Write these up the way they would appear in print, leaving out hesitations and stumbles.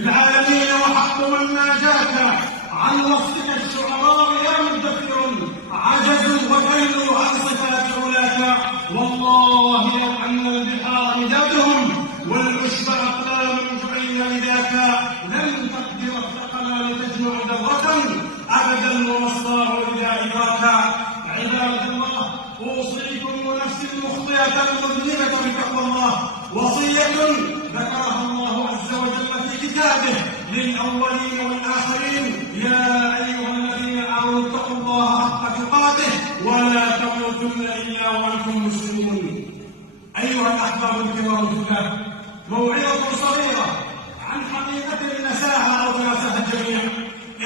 العالمين وحق من ناجاك عن وصفك الشعراء يا مدثر عجزوا وكلوا عن صفات علاك. والله لو أن البحار مدادهم والعشب أقلام جعلن لذاك لن تقدر الثقلان تجمع ذرة أبدا وما الصاع إذا إدراكا. عباد الله، أوصيكم ونفسي المخطئة المذنبة بتقوى الله وصية ذكرها الله عز وجل في كتابه للأولين والآخرين: يا أيها الذين آمنوا اتقوا الله حق تقاته ولا تموتن إلا وأنتم مسلمون. أيها الأحباب الكرام في الله، موعظة صغيرة عن حقيقة النساها أو تناساها الجميع،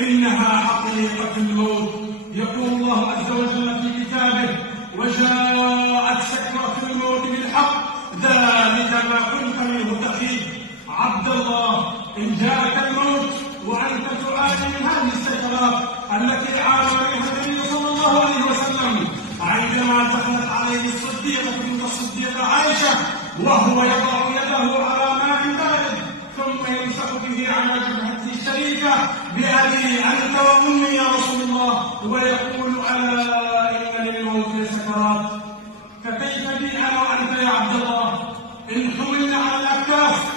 إنها حقيقة الموت. يقول الله عز وجل في كتابه: وجاءت سكرة الموت بالحق ذلك ما كنت منه تحيد. عبد الله، إن جاءك الموت وأنت تعاني من هذه السكرات التي عانى بها النبي صلى الله عليه وسلم عندما دخلت عليه الصديقة بنت الصديقة عائشة وهو يضع يده على ماء بارد ثم يمسح به على جبهته الشريفة: بأبي أنت وأمي يا رسول الله، ويقول: ألا إن للموت لسكرات. فكيف بي أنا وأنت يا عبد الله إن حملنا على الأكتاف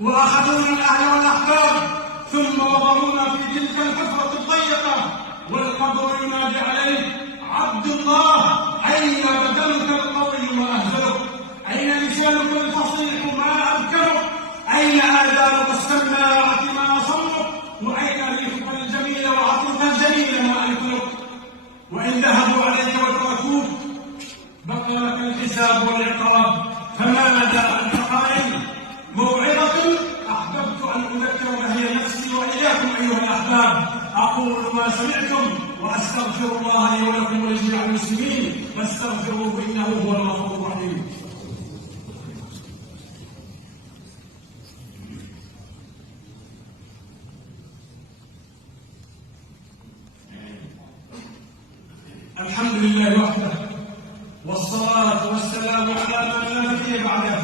وأخذونا الأهل والأحباب ثم وضعونا في تلك الحفرة الضيقة والقبر ينادي عليه: عبد الله، أين بدنك القوي ما أهزلك؟ أين لسانك الفصيح ما أبكرك؟ أين آذانك السماعة ما أصمك؟ وأين ريحك الجميل وعطرك الجميل ما أنكرك؟ وإن ذهبوا عليك وتركوك بقي لك الحساب والعقاب، فماذا أنت قائل؟ موعظة أحببت أن أذكر هي نفسي وإياكم أيها الأحباب. أقول ما سمعتم وأستغفر الله لي ولكم ولجميع المسلمين فاستغفروه إنه هو الغفور الرحيم. الحمد لله وحده والصلاة والسلام على من لا نبي بعده،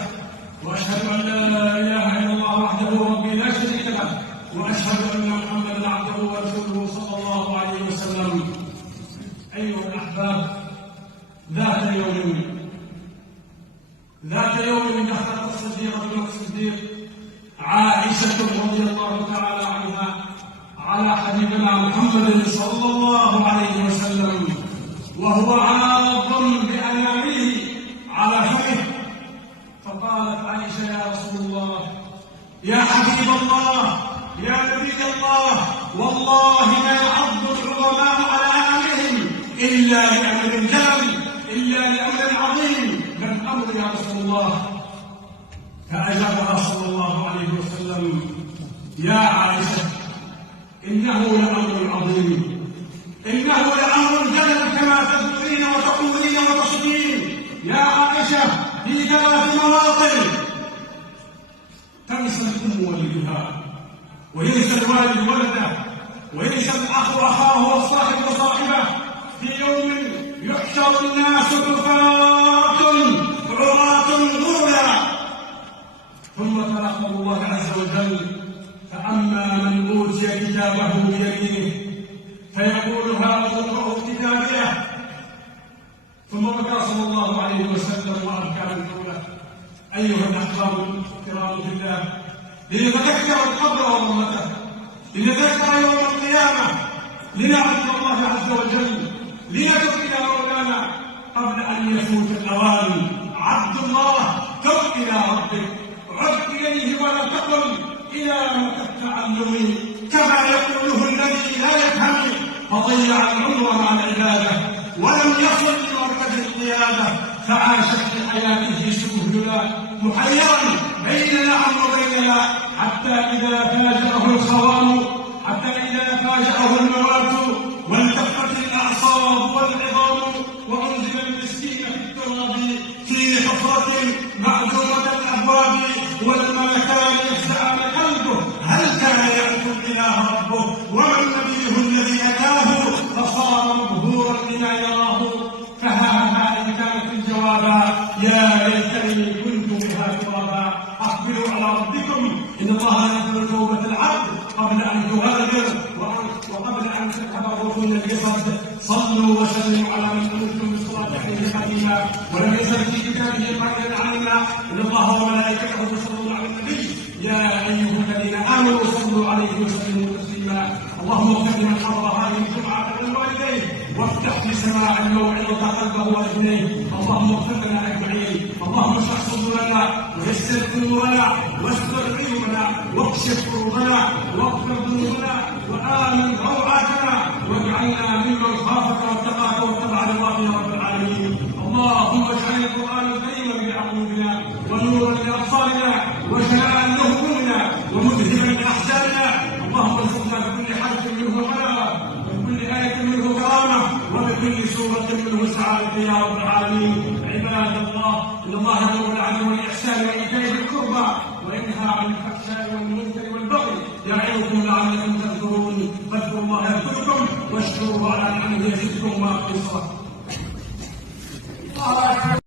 وأشهد أن لا إله إلا الله وحده ربي لا شريك له، وأشهد أن محمدا عبده ورسوله صلى الله عليه وسلم. أيها الأحباب، ذات يوم دخلت الصديقة بنت الصديق عائشة رضي الله تعالى عنها على حبيبنا محمد صلى الله عليه وسلم وهو عاض بأنامله على فمه، فقالت عائشة: يا رسول الله، يا حبيب الله، يا نبي الله، والله ما يعض العظماء على أناملهم إلا لأمر جلل، إلا لأمر عظيم، ما الأمر يا رسول الله؟ فأجابها صلى الله عليه وسلم: يا عائشة، إنه لأمر عظيم، إنه لأمر جلل كما تذكرين وتقولين وتصدين. يا عائشة، في 3 مواطن تنسى الأم ولدها، وينسى الوالد ولده، وينسى الأخ أخاه والصاحب صاحبه، في يوم يحشر الناس كفاة عراة غرلا. ثم تلقى الله عز وجل: فأما من أوتي كتابه بيمينه فيقول: هذا اقرأوا كتابيه. ثم بكى صلى الله عليه وسلم وأبكى من حوله. أيها الأحباب الكرام في الله، لنتذكر القبر وظلمته، لنتذكر يوم القيامة، لنعبد الله عز وجل، لنتب إلى مولانا قبل أن يفوت الأوان. عبد الله، تب إلى ربك، عد إليه ولا تقل إلى متى التعلم، كما يقوله الذي لا يفهم فضيع العمر مع العبادة ولم يصل لمركز القيادة، فعاش في حياته سبهلا محيرا بين نعم وبين لا، حتى إذا فاجأه الخوام، حتى إذا فاجأه الموات والتفت الأعصاب والعظام وأنزل المسكين في التراب في حفرة معدومة الأبواب والملكان يفزعان قلبه هل كان يعرف الإله ربه، وما النبي الذي أتاه فصار مبهورا بما يراه. فها إن كانت الجوابا: يا ليتني كنت بها ترابا. أقبلوا على ربكم إن الله لا يغفر توبة العبد قبل أن تغادر وقبل أن تذهب الروح إلى الجسد. صلوا وسلموا على من أمرتم بالصلاة عليه قديما ولم يزل في كتابه قائلا علينا إن الله وملائكته يصلون على النبي يا أيها الذين آمنوا صلوا عليه وسلموا تسليما. اللهم اغفر لمن حضر هذه الجمعة ولوالديه وافتح في سماع الموعظة قلبه وأذنيه. اللهم اغفر لنا أجمعين. اللهم اشرح صدورنا ويسر أمورنا واستر عيوبنا واكشف كروبنا واغفر ذنوبنا وآمن روعاتنا واجعلنا ممن خافك واتقاك واتبع رضاك يا رب العالمين. اللهم اجعل القرآن الكريم بقلوبنا ونورا لأبصارنا وجلاء لهمومنا ومذهبا لأحزاننا. اللهم ارزقنا بكل حرف منه حلاوة وبكل آية منه كرامة وبكل سورة منه سعادة يا رب العالمين. عباد الله إن الله يأمر بالعدل والإحسان وإيتاء ذي القربى وينهى عن الفحشاء والمنكر والبغي يعظكم لعلكم تذكرون. فاذكروا الله يذكركم واشكروه على نعمه يزدكم وأقيموا الصلاة.